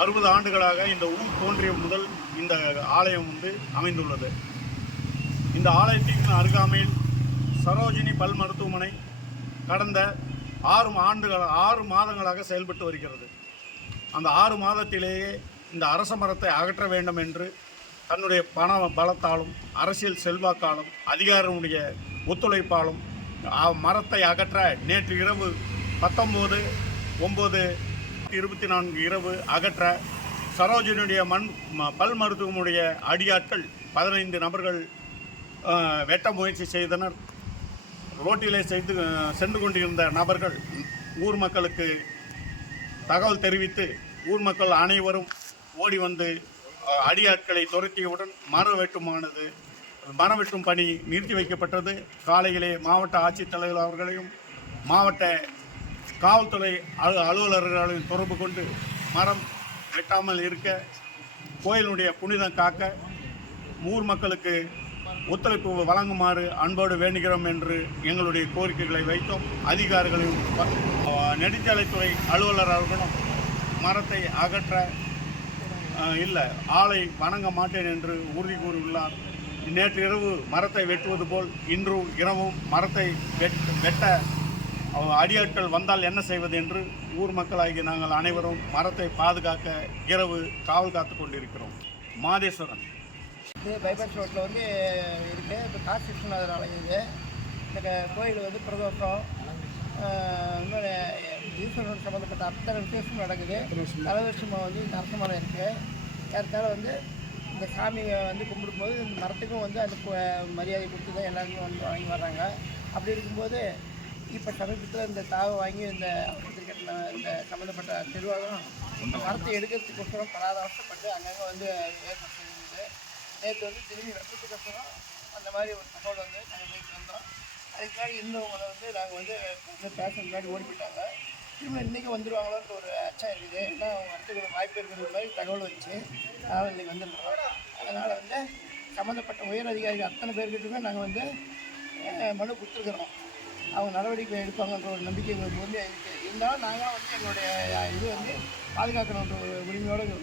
அறுபது ஆண்டுகளாக இந்த ஊர் தோன்றிய முதல் இந்த ஆலயம் வந்து அமைந்துள்ளது. இந்த ஆலயத்தின் அருகாமையில் சரோஜினி பல் மருத்துவமனை கடந்த ஆறு ஆண்டுகள் ஆறு மாதங்களாக செயல்பட்டு வருகிறது. அந்த ஆறு மாதத்திலேயே இந்த அரச மரத்தை அகற்ற வேண்டும் என்று தன்னுடைய பண பலத்தாலும் அரசியல் செல்வாக்காலும் அதிகாரமுடைய ஒத்துழைப்பாலும் மரத்தை அகற்ற நேற்று இரவு பத்தொம்போது ஒம்பது இருபத்தி நான்கு இரவு அகற்ற சரோஜினுடைய மண் பல் மருத்துவமுடைய அடியாட்கள் பதினைந்து நபர்கள் வெட்ட முயற்சி செய்தனர். ரோட்டிலே செய்து சென்று கொண்டிருந்த நபர்கள் ஊர் மக்களுக்கு தகவல் தெரிவித்து ஊர் மக்கள் அனைவரும் ஓடி வந்து அடியாட்களை துரத்தியவுடன் மர வெட்டுமானது மர வெட்டும் பணி நிறுத்தி வைக்கப்பட்டது. காலையிலே மாவட்ட ஆட்சித்தலைவர் அவர்களையும் மாவட்ட காவல்துறை அலு அலுவலர்களையும் தொடர்பு கொண்டு மரம் வெட்டாமல் இருக்க கோயிலுடைய புனிதம் காக்க ஊர் மக்களுக்கு ஒத்துழைப்பு வழங்குமாறு அன்போடு வேண்டுகிறோம் என்று எங்களுடைய கோரிக்கைகளை வைத்தோம். அதிகாரிகளையும் நெடுஞ்சாலைத்துறை அலுவலர் அவர்களும் மரத்தை அகற்ற இல்லை ஆளை வணங்க மாட்டேன் என்று உறுதி கூறியுள்ளார். நேற்று இரவு மரத்தை வெட்டுவது போல் இன்றும் இரவும் மரத்தை வெட் வெட்ட அடியாட்கள் வந்தால் என்ன செய்வது என்று ஊர் மக்களாகிய நாங்கள் அனைவரும் மரத்தை பாதுகாக்க இரவு காவல் காத்து கொண்டிருக்கிறோம். மாதேஸ்வரன். இது பைபாஸ் ரோட்டில் வந்து இருக்குது இப்போ காசி விஸ்வநாதர் ஆலயம் இது. இந்த கோயில் வந்து பிரதோஷம். இன்னொரு ஈஸ்வரன் சம்மந்தப்பட்ட அத்தனை விசேஷம் நடக்குது. பல வருஷமாக வந்து இந்த அரச மரம் இருக்குது ஏற்கால வந்து இந்த சாமியை வந்து கும்பிடும்போது இந்த மரத்துக்கும் வந்து அந்த மரியாதை கொடுத்து தான் எல்லாருமே வந்து வாங்கி வர்றாங்க. அப்படி இருக்கும்போது இப்போ சமீபத்தில் இந்த தாவை வாங்கி இந்த கட்டின இந்த சம்மந்தப்பட்ட நிர்வாகம் இந்த மரத்தை எடுக்கிறதுக்கோசரம் படாத அவசரப்பட்டு அங்கங்கே வந்து ஏற்பாடு நேற்று வந்து திரும்பி வெப்பத்துக்கு அப்புறம் அந்த மாதிரி ஒரு தகவல் வந்து நாங்கள் நேற்று வந்தோம். அதுக்கு முன்னாடி இருந்தவங்களை வந்து நாங்கள் வந்து கொஞ்சம் பேச முன்னாடி ஓடி போயிட்டாங்க. திரும்ப இன்றைக்கி வந்துடுவாங்களோன்ற ஒரு அச்சம் இருக்குது. ஏன்னா அவங்க வரத்துக்கு ஒரு வாய்ப்பு இருக்கிற மாதிரி தகவல் வந்துச்சு அதனால் இன்றைக்கி வந்துருக்கோம். அதனால் வந்து சம்மந்தப்பட்ட உயர் அதிகாரிகள் அத்தனை பேர்கிட்டுமே நாங்கள் வந்து மனு கொடுத்துருக்குறோம். அவங்க நடவடிக்கை எடுப்பாங்கன்ற ஒரு நம்பிக்கை எங்களுக்கு வந்து இருக்குது இருந்தாலும் நாங்கள் வந்து எங்களுடைய இது வந்து பாதுகாக்கணுன்ற ஒரு உரிமையோடு இங்கே